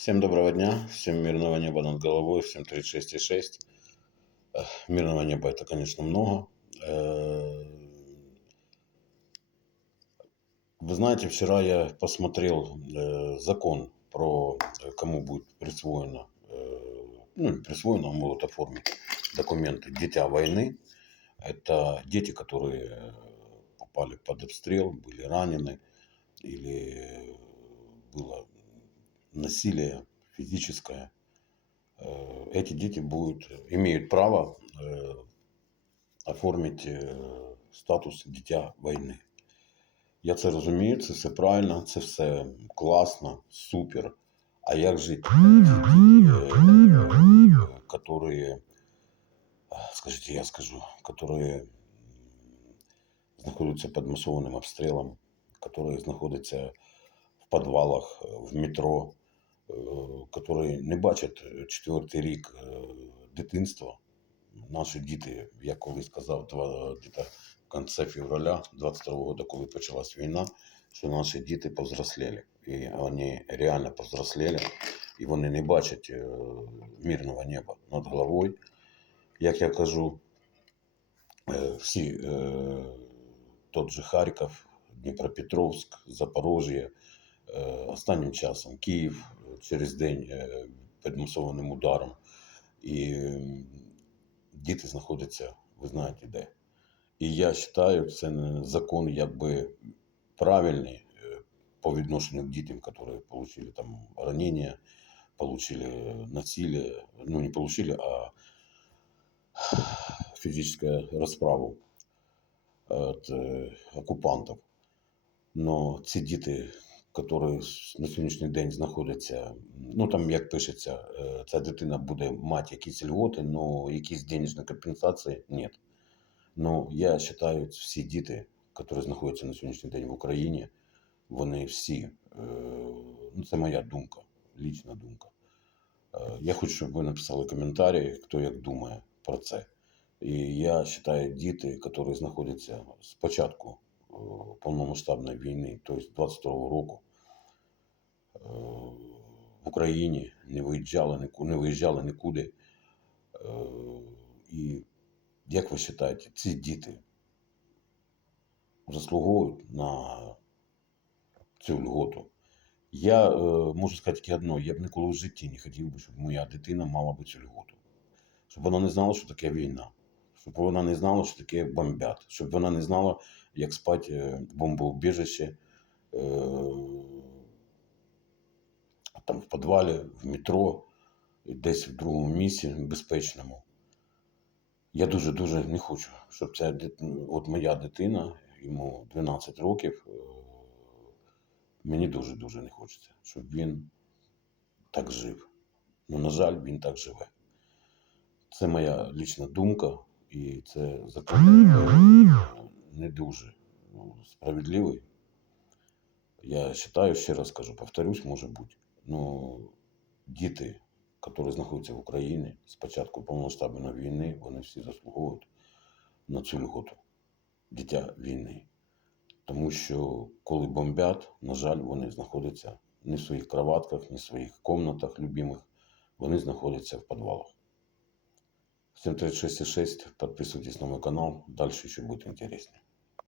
Всем доброго дня, всем мирного неба над головой, всем 36,6. Э, Мирного неба это, конечно, много. Э, Вы знаете, вчера я посмотрел э, закон про э, кому будет присвоено, ну, присвоено, а могут оформить документы «Дитя войны». Это дети, которые попали под обстрел, были ранены или было насилие физическое, э, эти дети будут, имеют право э, оформить е, статус дитя війни. Я це розумію, це все правильно, це все класно, супер. А як жити ті діти, е, которые, скажите, я скажу, которые м, знаходяться під масованим обстрілом, которые знаходяться в підвалах, е, в метро, Е, которые не бачать четвертий рік е, дитинства. Наші діти, я колись сказав, два- десь в кінці февраля 22 года, коли почалась війна, що наші діти повзрослели. І вони реально повзрослели, і вони не бачать е, мирного неба над головою. Як я кажу, е, всі, е, тот же Харків, Дніпропетровськ, Запорожжя, останнім часом Київ через день е, під масованим ударом. І діти знаходяться, ви знаєте де. І я вважаю, це закон якби правильний е, по відношенню к дітям, які отримали там ранення, получили насилие, ну не получили, а физическую расправу от е, окупантів. Но ці діти, які на сьогоднішній день знаходяться, ну там як пишеться, е, ця дитина буде мати якісь льготи, але якісь денежні компенсації нет. Ну, я вважаю, всі діти, які знаходяться на сьогоднішній день в Україні, вони всі, е, ну це моя думка, лічна думка. Е, Я хочу, щоб ви написали коментарі, хто як думає про це. І я вважаю, діти, які знаходяться з початку е, повномасштабної війни, тобто 22 року, е, в Україні не виїжджали, не виїжджали нікуди. Е, І як ви вважаєте, ці діти заслуговують на цю льготу? Я е, можу сказати тільки одно: я б ніколи в житті не хотів би, щоб моя дитина мала би цю льготу. Щоб вона не знала, що таке війна, щоб вона не знала, що таке бомбят, щоб вона не знала, як спати е, в бомбоубіжище, е, там в підвалі, в метро, десь в другому місці безпечному. Я дуже-дуже не хочу, щоб ця от моя дитина, йому 12 років, е, мені дуже-дуже не хочеться, щоб він так жив. Ну, на жаль, він так живе. Це моя лічна думка, і це закон е, не дуже ну, справедливий. Я вважаю, ще раз кажу, повторюсь, може бути. Ну, діти, які знаходяться в Україні з початку повномасштабної війни, вони всі заслуговують на цю льготу. Дитя війни. Тому що коли бомбять, на жаль, вони знаходяться не в своїх кроватках, не в своїх комнатах любимих, вони знаходяться в підвалах. Всем 36,6. Подписывайтесь на мой канал. Дальше еще будет интереснее.